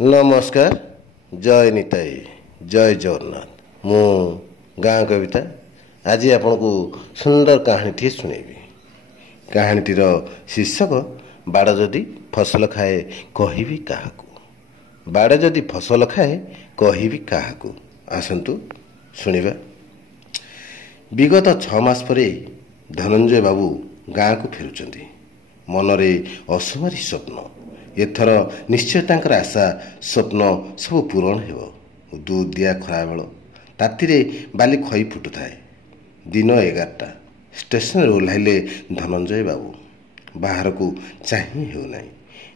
नमस्कार जय निताई जय जगन्नाथ मु गाँ कविता आज आपण को सुंदर कहानी शुणेबी। कहानीटीर शीर्षक बाड़ जदि फसल खाए कहबी काहाकू। बाड़ जदि फसल खाए कहबी काहाकू। आसंतु शुणिबा। विगत 6 मास परे धनंजय बाबू गाँ को फेरुचंती। मनरे असुमारी स्वप्न। एथर निश्चय तांकर आशा स्वप्न सब पूरण हेब। दूध दिया खरा बेल तातीरे बाली खई फुटु थाए। दिन 11टा। स्टेशन ओह्लाइले धनंजय बाबू। बाहर को चाही हेउनाई।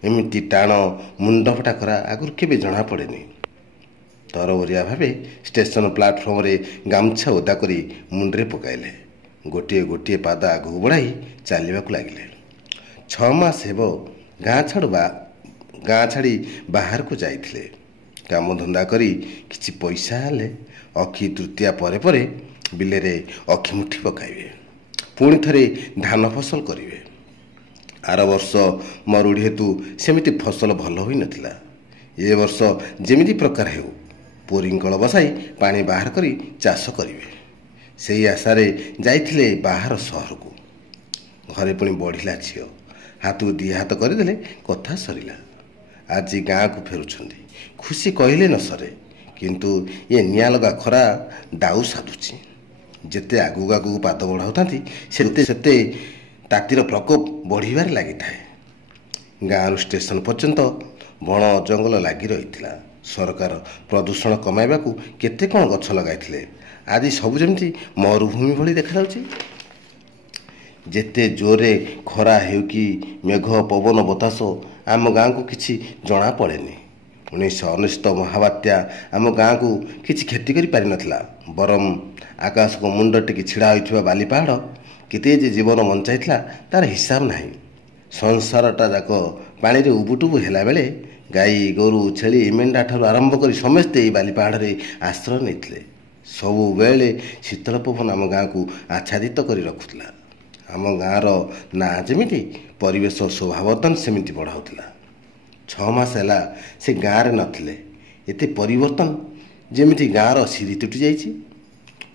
एमिति टाण मुंडफटा खरा आगुर केबे जणा पड़ेनी। तरवरिया भावे स्टेशन प्लाटफर्म रे गामछा ओदा करी मुंडरे पकाइले। गोटे गोटे पाद आगु बढ़ाई चलवाक लगिले। 6 मास हेब गाँ छाड़ी बाहर को जाइथिले। काम धंदा करी किछि पैसा हेले अखी तृतीया परे परे बिलेरे अखी मुठी पकाइबे। पुणी थरे धान फसल करिवे। आर वर्ष मरुड़ी हेतु सेमिति फसल भल होई नथिला। ए वर्ष जेमिति प्रकार हेउ पोरिंकल बसाई पानी बाहर करी चाष करिवे। सेही आशारे जाइथिले बाहर सहर को। घरे पुणी बढ़िला झियो हाथ दी हाथ करदेले कथा सरिला। आज गाँ को फेरुछंती। खुशी कहले न सरे। किंतु ये निया लगा खरा दाऊ साधुची। जेते आगु आगु पाद बढ़ाउथांती सेते सेते तातीर प्रकोप बढ़िबार लागि थाए। गाँरु स्टेशन पर्यंत बण जंगल लागि रहिथिला। सरकार प्रदूषण कमाइबाकू केते कोन गछ लगाइथिले। आज सब जेमती मरुभूमि भली देखा जाउची। जेते जोरे खरा हेउ कि मेघ पवन बतास आम गाँ को किछि जना पड़ेनी। 1919 महाबात्या आम गाँ को किछि क्षति करि पारि नथिला। बरम आकाश को मुंड टिकी छिड़ा होइथिबा बाली पहाड़ केते जे जीवन बंचाइथिला तार हिसाब नाही। संसारटा जाक पानी रे उबुटुबु हेला बेले गाई गोरु छेली मेंढा ठारू आरंभ करी समस्ते बाली पहाड़ रे आश्रय नेथिले। सबु बेले शीतल पवन आम गाँ को आच्छादित करी रखुथिला। आम गाँर ना जेमिति परिवेश शोभावर्धन सेमिति बढ़ाउथिला। 6 मास हैला से गाँ रे नथिले। एते परिवर्तन जेमिति गाँर सिरी तुटी जाइछि।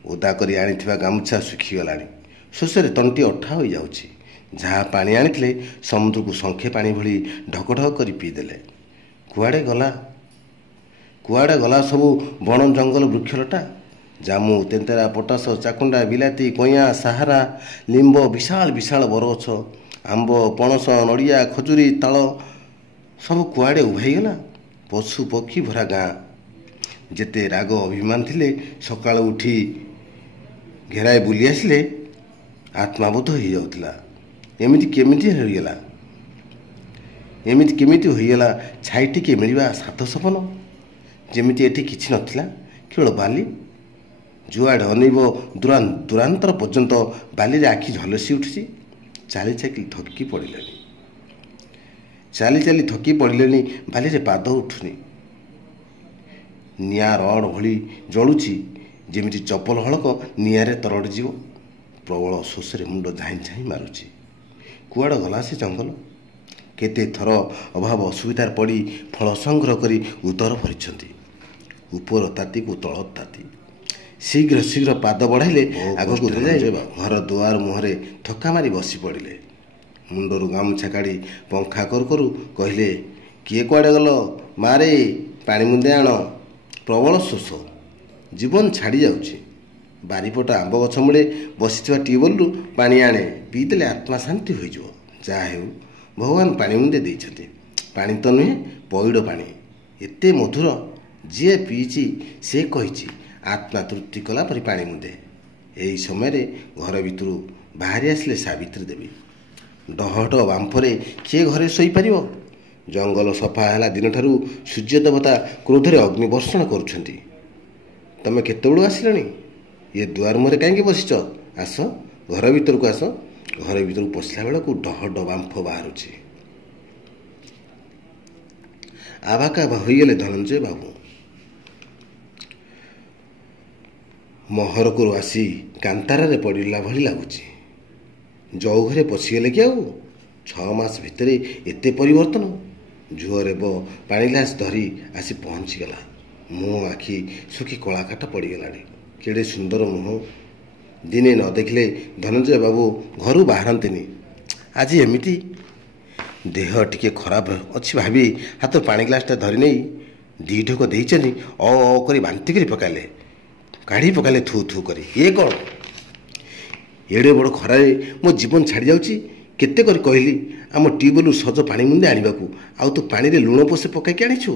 ओदा करी आनिथिबा गामुछा सुखी गलानी। शोषरे तंटी अठा होई जाउछि। जहाँ पानी आनिथिले समुद्र को संखे पानी भली ढक ढक करी पी देले। कुआडे गला सबु बण जंगल वृक्षलटा। जामु तेंतेरा पटास चाकुंडा बिलाती कइया साहारा लिंब विशाल विशाल बरगछ आंब पणस नड़िया खजुरी ताल सब कुआडे उभाईगला। पशु पक्षी भरा गाँ। जेते राग अभिमान थिले सकाळ उठी घेराए बुली आसिले आत्माबोध हो जाउथिला। एमिति केमिति होइगला छाई टिके मिलिबा सात सपन। जेमिति एठी किछि नथिला केवल बाली। जुआड अनैब दूरांतर पर्यंत बाली रे आखि झलसी उठुची। चाली चाली थकी पड़िलेनी बाली रे पाद उठुनी। निया रड भली जलुची जेमिति चपल हलक नियारे तरड़ जीव। प्रबल शोषरे मुंड झाई झाई मारुची। कुआड़ गला से जंगल। केते थर अभाव असुविधार पड़ी फल संग्रह करी उदर भरिछंती। ऊपर ताती को तल ताती। शीघ्र शीघ्र पाद बढ़ाइले आगको जाए घर दुआर मुहरे थका मारी बसी पड़िले। मुंडरू गामुछा काढ़ी पंखा करू करू कहले किए कुआडे गल मारे पानी मुंदे आण। प्रबल शोष जीवन छाड़ी जाउछि। बारीपट आंब गछ मूले बसिथिबा ट्यूबवेल पानी आणे पीदेले आत्मा शांति होइजो। जा हेउ भगवान पानी मुंदे देइछथि। पानी तो नुहे पइड पानी एते मधुर जे पीछि से कहिछि आत्मा तृप्ति कला परि पानी मुंदे। एही समय रे घर भितरु बाहरी आसिले सावित्री देवी। डहट बांफरे किए घरे सोई पारिबो। जंगल सफा हैला दिन ठारू सूर्य देवता क्रोधरे अग्नि वर्षण करुछंती। तमे केतेबेळु आसिलनी? ये दुआर मुहरे काहेकि बसिଛ? आस घर भितर को आस। घर भितर पशिला बेलକୁ डहड बांफ बाहरुछि। आबाकाबा होइगले धनंजय बाबू। महरकरू आसी कांतारे पड़िला भली लगुच। जौ घरे पशिगले कि आउ 6 मास भितर एते परिवर्तन। ଝୁଅ ରେବ ପାଣି ଗ୍ଲାସ ଧରି ଆସି ପହଞ୍ଚିଗଲା। ମୁହଁ ଆଖି ଶୁଖି କଳାକାଟ ପଡ଼ିଗଲାଣି। କେଡ଼େ ସୁନ୍ଦର ମୁହଁ। ଦିନେ ନ ଦେଖିଲେ ଧନଞ୍ଜୟ ବାବୁ ଘରୁ ବାହାରନ୍ତିନି। ଆଜି ଏମିତି ଦେହ ଟିକେ ଖରାପ ଅଛି ଭାବି ହାତରୁ ପାଣି ଗ୍ଲାସଟା ଧରି ନେଇ ଦି ଢୋକ ଦେଇଛନ୍ତି। ଅ କରି ବାନ୍ତି କରି ପକାଇଲେ, କାଢ଼ି ପକାଇଲେ ଥୁ ଥୁ କରି। ଇଏ କ'ଣ? ଏଡ଼େ ବଡ଼ ଖରାରେ ମୋ ଜୀବନ ଛାଡ଼ି ଯାଉଛି। କେତେ କରି କହିଲି ଆମ ଟ୍ୟୁବୱେଲରୁ ସଜ ପାଣି ମୁନ୍ଦେ ଆଣିବାକୁ, ଆଉ ତୁ ପାଣିରେ ଲୁଣ ପୋଷେ ପକାଇକି ଆଣିଛୁ।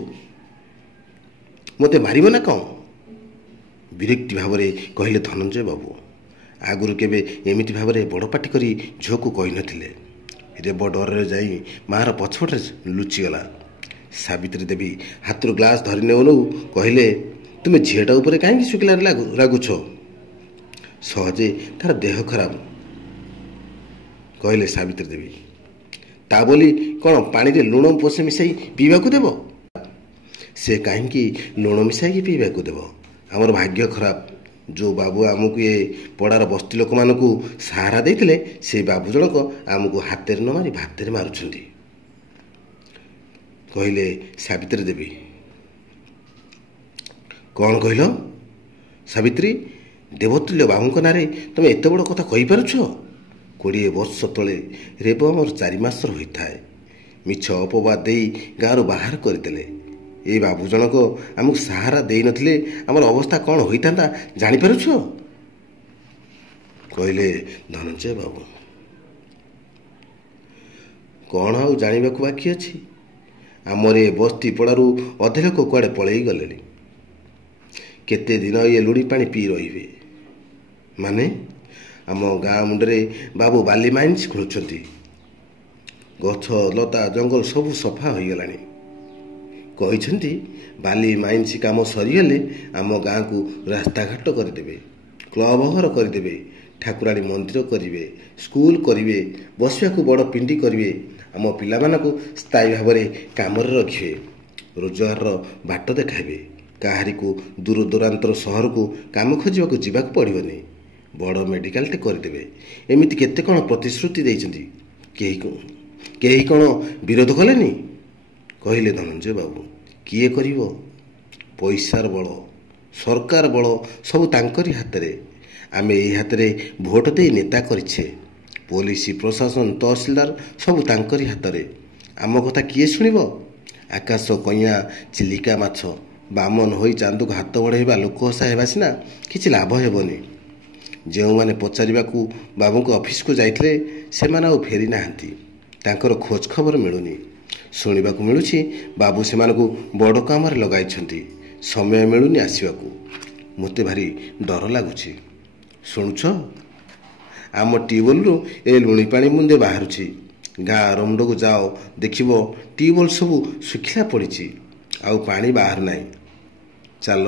ମୋତେ ମାରିବ ନା କ'ଣ? ବିରକ୍ତି ଭାବରେ କହିଲେ ଧନଞ୍ଜୟ ବାବୁ। ଆଗରୁ କେବେ ଏମିତି ଭାବରେ ବଡ଼ ପାଟି କରି ଝୁଅକୁ କହିନଥିଲେ। ରେବ ଡରରେ ଯାଇ ମାଆର ପଛପଟରେ ଲୁଚିଗଲା। ସାବିତ୍ରୀ ଦେବୀ ହାତରୁ ଗ୍ଲାସ ଧରି ନେଉ ନେଉ କହିଲେ, ତୁମେ ଝିଅଟା ଉପରେ କାହିଁକି ଶୁଖିଲାରେ ରାଗୁଛ? ସହଜେ ତାର ଦେହ ଖରାପ, କହିଲେ ସାବିତ୍ରୀ ଦେବୀ। ତା ବୋଲି କ'ଣ ପାଣିରେ ଲୁଣ ପୋଷେ ମିଶାଇ ପିଇବାକୁ ଦେବ? ସେ କାହିଁକି ଲୁଣ ମିଶାଇକି ପିଇବାକୁ ଦେବ? ଆମର ଭାଗ୍ୟ ଖରାପ। ଯେଉଁ ବାବୁ ଆମକୁ ଏ ପଡ଼ାର ବସ୍ତି ଲୋକମାନଙ୍କୁ ସାହାରା ଦେଇଥିଲେ, ସେଇ ବାବୁ ଜଣକ ଆମକୁ ହାତରେ ନ ମାରି ଭାତରେ ମାରୁଛନ୍ତି, କହିଲେ ସାବିତ୍ରୀ ଦେବୀ। କ'ଣ କହିଲ ସାବିତ୍ରୀ? ଦେବତୁଲ୍ୟ ବାବୁଙ୍କ ନାଁରେ ତୁମେ ଏତେ ବଡ଼ କଥା କହିପାରୁଛ? 20 ବର୍ଷ ତଳେ ରେବ ଆମର 4 ମାସର ହୋଇଥାଏ। ମିଛ ଅପବାଦ ଦେଇ ଗାଁରୁ ବାହାର କରିଦେଲେ। ଏ ବାବୁ ଜଣକ ଆମକୁ ସାହାରା ଦେଇନଥିଲେ ଆମର ଅବସ୍ଥା କ'ଣ ହୋଇଥାନ୍ତା ଜାଣିପାରୁଛ, କହିଲେ ଧନଞ୍ଜୟ ବାବୁ। କ'ଣ ଆଉ ଜାଣିବାକୁ ବାକି ଅଛି? ଆମର ଏ ବସ୍ତି ପଡ଼ାରୁ ଅଧେ ଲୋକ କୁଆଡ଼େ ପଳେଇ ଗଲେଣି। କେତେ ଦିନ ଏ ଲୁଣି ପାଣି ପିଇ ରହିବେ? ମାନେ ଆମ ଗାଁ ମୁଣ୍ଡରେ ବାବୁ ବାଲି ମାଇନ୍ସ ଖୋଳୁଛନ୍ତି। ଗଛ ଲତା ଜଙ୍ଗଲ ସବୁ ସଫା ହୋଇଗଲାଣି। କହିଛନ୍ତି ବାଲି ମାଇନ୍ସ କାମ ସରିଗଲେ ଆମ ଗାଁକୁ ରାସ୍ତାଘାଟ କରିଦେବେ, କ୍ଲବ ଘର କରିଦେବେ, ଠାକୁରାଣୀ ମନ୍ଦିର କରିବେ, ସ୍କୁଲ କରିବେ, ବସିବାକୁ ବଡ଼ ପିଣ୍ଡି କରିବେ। ଆମ ପିଲାମାନଙ୍କୁ ସ୍ଥାୟୀ ଭାବରେ କାମରେ ରଖିବେ, ରୋଜଗାରର ବାଟ ଦେଖାଇବେ। କାହାରିକୁ ଦୂର ଦୂରାନ୍ତର ସହରକୁ କାମ ଖୋଜିବାକୁ ଯିବାକୁ ପଡ଼ିବନି। ବଡ଼ ମେଡ଼ିକାଲଟେ କରିଦେବେ। ଏମିତି କେତେ କ'ଣ ପ୍ରତିଶ୍ରୁତି ଦେଇଛନ୍ତି। କେହି କ'ଣ ବିରୋଧ କଲେନି, କହିଲେ ଧନଞ୍ଜୟ ବାବୁ। କିଏ କରିବ? ପଇସାର ବଳ, ସରକାର ବଳ ସବୁ ତାଙ୍କରି ହାତରେ। ଆମେ ଏଇ ହାତରେ ଭୋଟ ଦେଇ ନେତା କରିଛେ। ପୋଲିସ ପ୍ରଶାସନ ତହସିଲଦାର ସବୁ ତାଙ୍କରି ହାତରେ। ଆମ କଥା କିଏ ଶୁଣିବ? ଆକାଶ କଇଁଆ ଚିଲିକା ମାଛ ବାମନ ହୋଇ ଚାନ୍ଦକୁ ହାତ ବଢ଼ାଇବା ଲୋକ ହସା ହେବା ସିନା କିଛି ଲାଭ ହେବନି। ଯେଉଁମାନେ ପଚାରିବାକୁ ବାବୁଙ୍କ ଅଫିସକୁ ଯାଇଥିଲେ ସେମାନେ ଆଉ ଫେରି ନାହାନ୍ତି। ତାଙ୍କର ଖୋଜ ଖବର ମିଳୁନି। ଶୁଣିବାକୁ ମିଳୁଛି ବାବୁ ସେମାନଙ୍କୁ ବଡ଼ କାମରେ ଲଗାଇଛନ୍ତି। ସମୟ ମିଳୁନି ଆସିବାକୁ। ମୋତେ ଭାରି ଡର ଲାଗୁଛି। ଶୁଣୁଛ, ଆମ ଟ୍ୟୁବୱେଲରୁ ଏ ଲୁଣି ପାଣି ମୁନ୍ଦେ ବାହାରୁଛି। ଗାଁ ରମୁଣ୍ଡକୁ ଯାଅ, ଦେଖିବ ଟ୍ୟୁବୱେଲ ସବୁ ଶୁଖିଲା ପଡ଼ିଛି, ଆଉ ପାଣି ବାହାରୁ ନାହିଁ। ଚାଲ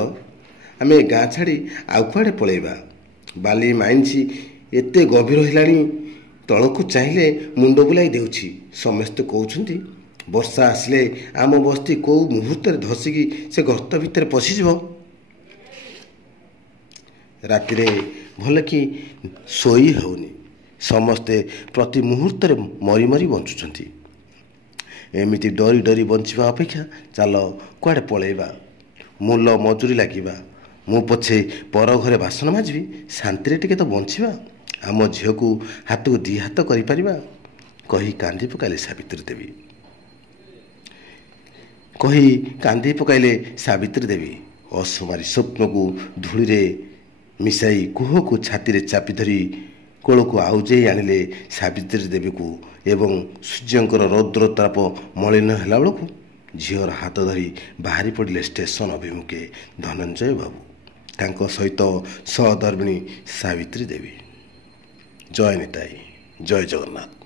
ଆମେ ଏ ଗାଁ ଛାଡ଼ି ଆଉ କୁଆଡ଼େ ପଳେଇବା। ବାଲି ମାଇନ୍ସ ଏତେ ଗଭୀର ହେଲାଣି, ତଳକୁ ଚାହିଁଲେ ମୁଣ୍ଡ ବୁଲାଇ ଦେଉଛି। ସମସ୍ତେ କହୁଛନ୍ତି ବର୍ଷା ଆସିଲେ ଆମ ବସ୍ତି କେଉଁ ମୁହୂର୍ତ୍ତରେ ଧସିକି ସେ ଗର୍ତ୍ତ ଭିତରେ ପଶିଯିବ। ରାତିରେ ଭଲ କି ଶୋଇ ହେଉନି। ସମସ୍ତେ ପ୍ରତି ମୁହୂର୍ତ୍ତରେ ମରି ମରି ବଞ୍ଚୁଛନ୍ତି। ଏମିତି ଡରି ଡରି ବଞ୍ଚିବା ଅପେକ୍ଷା ଚାଲ କୁଆଡ଼େ ପଳେଇବା, ମୂଲ ମଜୁରୀ ଲାଗିବା। ମୁଁ ପଛେ ପର ଘରେ ବାସନ ମାଜିବି, ଶାନ୍ତିରେ ଟିକେ ତ ବଞ୍ଚିବା। ଆମ ଝିଅକୁ ହାତକୁ 2 ହାତ କରିପାରିବା, କହି କାନ୍ଦି ପକାଇଲେ ସାବିତ୍ରୀ ଦେବୀ। ଅସୁମାରୀ ସ୍ୱପ୍ନକୁ ଧୂଳିରେ ମିଶାଇ କୁହକୁ ଛାତିରେ ଚାପି ଧରି କୋଳକୁ ଆଉଜେଇ ଆଣିଲେ ସାବିତ୍ରୀ ଦେବୀକୁ। ଏବଂ ସୂର୍ଯ୍ୟଙ୍କର ରୌଦ୍ରତାପ ମଳିନ ହେଲା ବେଳକୁ ଝିଅର ହାତ ଧରି ବାହାରି ପଡ଼ିଲେ ଷ୍ଟେସନ ଅଭିମୁଖେ ଧନଞ୍ଜୟ ବାବୁ, ତାଙ୍କ ସହିତ ସହଧର୍ମିଣୀ ସାବିତ୍ରୀ ଦେବୀ। ଜୟ ନିତାଇ, ଜୟ ଜଗନ୍ନାଥ।